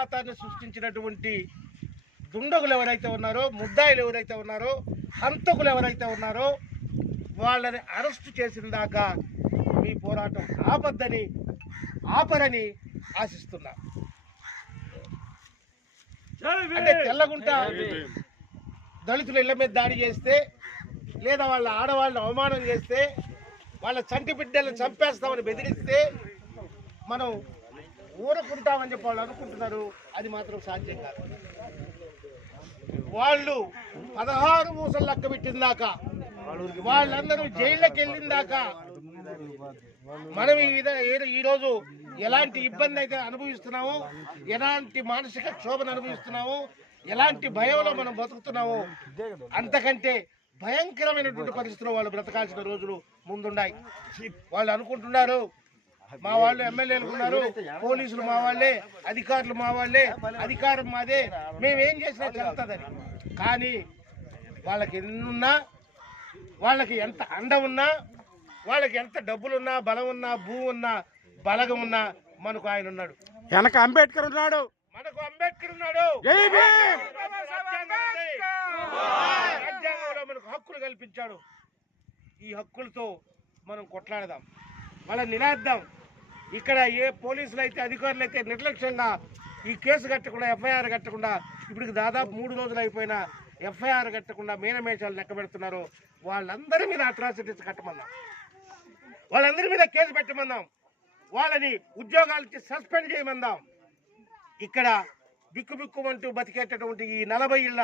రక్తపాతాన్ని సృష్టించినటువంటి దుండగులు ఎవరైతే ఉన్నారో ముద్దాయిలు ఎవరైతే ఉన్నారో హంతకులు ఎవరైతే ఉన్నారో వాళ్ళని అరెస్ట్ చేసిన దాకా మీ పోరాటం ఆపద్దని ఆపరని ఆశిస్తున్నా. అంటే తెల్లగుంట దళితులు ఇళ్ళ మీద దాడి చేస్తే లేదా వాళ్ళ ఆడవాళ్ళని అవమానం చేస్తే వాళ్ళ చంటి బిడ్డలను చంపేస్తామని బెదిరిస్తే మనం ఊరుకుంటామని చెప్పి వాళ్ళు అనుకుంటున్నారు. అది మాత్రం సాధ్యం కాదు. వాళ్ళు పదహారు మూసలు లెక్క పెట్టిందాక వాళ్ళందరూ జైళ్ళకి వెళ్ళిందాక మనం ఈ విధ ఈరోజు ఎలాంటి ఇబ్బంది అయితే అనుభవిస్తున్నామో ఎలాంటి మానసిక క్షోభను అనుభవిస్తున్నామో ఎలాంటి భయంలో మనం బతుకుతున్నామో అంతకంటే భయంకరమైనటువంటి పరిస్థితుల్లో వాళ్ళు బ్రతకాల్సిన రోజులు ముందున్నాయి. వాళ్ళు అనుకుంటున్నారు మా వాళ్ళు ఎమ్మెల్యేలు ఉన్నారు పోలీసులు మా వాళ్ళే అధికారులు మా వాళ్ళే అధికారం మాదే మేమేం చేసినా చెప్తుందని కానీ వాళ్ళకి ఎన్నున్నా వాళ్ళకి ఎంత అండ ఉన్నా వాళ్ళకి ఎంత డబ్బులున్నా బలం ఉన్నా భూమి ఉన్నా బలగం ఉన్నా మనకు ఆయన ఉన్నాడు. వెనక అంబేద్కర్ ఉన్నాడు. మనకు అంబేద్కర్ ఉన్నాడు. రాజ్యాంగంలో మనకు హక్కులు కల్పించాడు. ఈ హక్కులతో మనం కొట్లాడదాం. వాళ్ళని నినాద్దాం ఇక్కడ ఏ పోలీసులు అయితే అధికారులు అయితే నిర్లక్ష్యంగా ఈ కేసు కట్టకుండా ఎఫ్ఐఆర్ కట్టకుండా ఇప్పటికి దాదాపు మూడు రోజులు అయిపోయినా ఎఫ్ఐఆర్ కట్టకుండా మీనమేషాలు లెక్క పెడుతున్నారు వాళ్ళందరి మీద అట్రాసిటీస్ కట్టమన్నాం వాళ్ళందరి మీద కేసు పెట్టమన్నాం వాళ్ళని ఉద్యోగాలకి సస్పెండ్ చేయమందాం. ఇక్కడ బిక్కుబిక్కుమంటూ బతికేటటువంటి ఈ నలభై ఇళ్ళ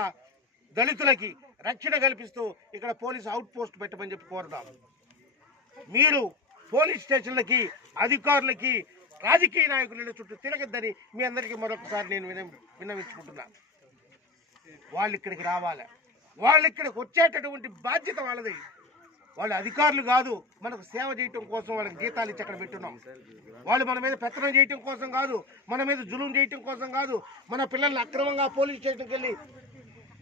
దళితులకి రక్షణ కల్పిస్తూ ఇక్కడ పోలీస్ అవుట్ పోస్ట్ పెట్టమని చెప్పి కోరుదాం. మీరు పోలీస్ స్టేషన్లకి అధికారులకి రాజకీయ నాయకుల చుట్టూ తిరగద్దని మీ అందరికీ మరొకసారి నేను విన్నవించుకుంటున్నాను వాళ్ళు ఇక్కడికి రావాలి. వాళ్ళు ఇక్కడికి వచ్చేటటువంటి బాధ్యత వాళ్ళది. వాళ్ళు అధికారులు కాదు. మనకు సేవ చేయటం కోసం వాళ్ళకి జీతాలు ఇచ్చి అక్కడ పెట్టున్నాం. వాళ్ళు మన మీద పెత్తనం చేయటం కోసం కాదు. మన మీద జులుం చేయటం కోసం కాదు. మన పిల్లల్ని అక్రమంగా పోలీస్ స్టేషన్కి వెళ్ళి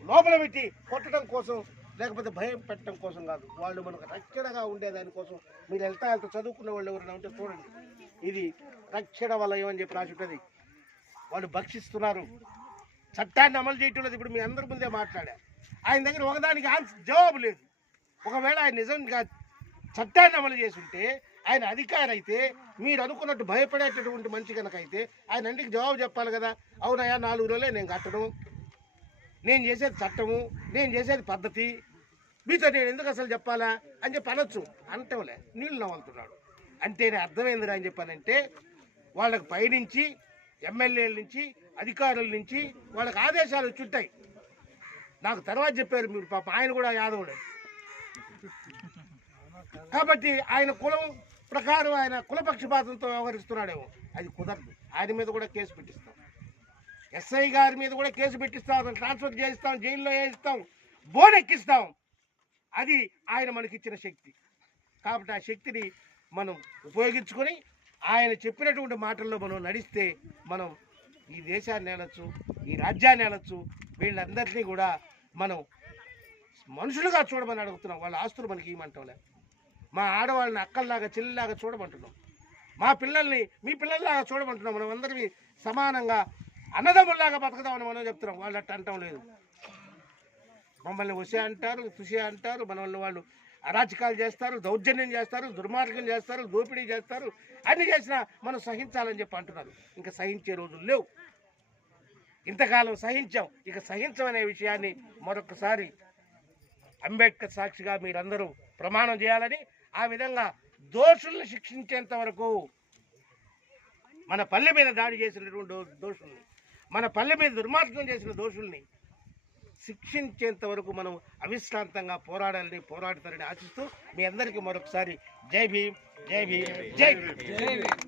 లోపల పెట్టి కొట్టడం కోసం లేకపోతే భయం పెట్టడం కోసం కాదు. వాళ్ళు మనకు రక్షణగా ఉండేదానికోసం మీరు వెళ్తా వెళ్తా చదువుకున్న వాళ్ళు ఎవరైనా ఉంటే చూడండి. ఇది రక్షణ వలయం అని చెప్పి రాసి ఉంటుంది. వాళ్ళు భక్షిస్తున్నారు. చట్టాన్ని అమలు చేయటం లేదు. ఇప్పుడు మీ అందరి ముందే మాట్లాడా. ఆయన దగ్గర ఒకదానికి ఆన్సర్ జవాబు లేదు. ఒకవేళ ఆయన నిజంగా చట్టాన్ని అమలు చేసుంటే ఆయన అధికారి అయితే మీరు అనుకున్నట్టు భయపడేటటువంటి మనిషి కనుక అయితే ఆయన అంటికి జవాబు చెప్పాలి కదా. అవునయ్యా నాలుగు రోజులే నేను కట్టడం. నేను చేసేది చట్టము నేను చేసేది పద్ధతి. మీతో నేను ఎందుకు అసలు చెప్పాలా? అని చెప్పి అనొచ్చు. అంటంలే నీళ్ళు నవ్వుతున్నాడు అంటే నేను అర్థమైందిరా అని చెప్పానంటే వాళ్ళకి పైనుంచి ఎమ్మెల్యేల నుంచి అధికారుల నుంచి వాళ్ళకి ఆదేశాలు వచ్చుంటాయి నాకు తర్వాత చెప్పారు మీరు పాప. ఆయన కూడా యాదవుడు. కాబట్టి ఆయన కులం ప్రకారం ఆయన కులపక్షపాతంతో వ్యవహరిస్తున్నాడేమో. అది కుదరదు. ఆయన మీద కూడా కేసు పెట్టిస్తాం. ఎస్ఐ గారి మీద కూడా కేసు పెట్టిస్తాం ట్రాన్స్ఫర్ చేయిస్తాం జైల్లో వేయిస్తాం బోనెక్కిస్తాం. అది ఆయన మనకిచ్చిన శక్తి. కాబట్టి ఆ శక్తిని మనం ఉపయోగించుకొని ఆయన చెప్పినటువంటి మాటల్లో మనం నడిస్తే మనం ఈ దేశాన్ని ఏలచ్చు ఈ రాజ్యాన్ని ఏలచ్చు వీళ్ళందరినీ కూడా మనం మనుషులుగా చూడమని అడుగుతున్నాం. వాళ్ళ ఆస్తులు మనకి ఇవ్వమంటాంలే. మా ఆడవాళ్ళని అక్కల్లాగా చెల్లిలాగా చూడమంటున్నాం. మా పిల్లల్ని మీ పిల్లల్లాగా చూడమంటున్నాం. మనం అందరివి సమానంగా అన్నదమ్ముల్లాగా బతకదామని మనం చెప్తున్నాం. వాళ్ళు అట్ట అంటాం లేదు. మమ్మల్ని వసే అంటారు తుషే అంటారు మన వాళ్ళు వాళ్ళు అరాచకాలు చేస్తారు దౌర్జన్యం చేస్తారు దుర్మార్గం చేస్తారు దోపిడీ చేస్తారు. అన్ని చేసినా మనం సహించాలని చెప్పి అంటున్నారు. ఇంకా సహించే రోజులు లేవు. ఇంతకాలం సహించాం. ఇక సహించమనే విషయాన్ని మరొకసారి అంబేద్కర్ సాక్షిగా మీరందరూ ప్రమాణం చేయాలని ఆ విధంగా దోషుల్ని శిక్షించేంత వరకు మన పల్లె మీద దాడి చేసినటువంటి దోషుల్ని మన పల్లె మీద దుర్మార్గం చేసిన దోషుల్ని శిక్షించేంత వరకు మనం అవిశ్రాంతంగా పోరాడాలని పోరాడతారని ఆశిస్తూ మీ అందరికీ మరొకసారి జై భీమ్ జై భీమ్ జై భీమ్.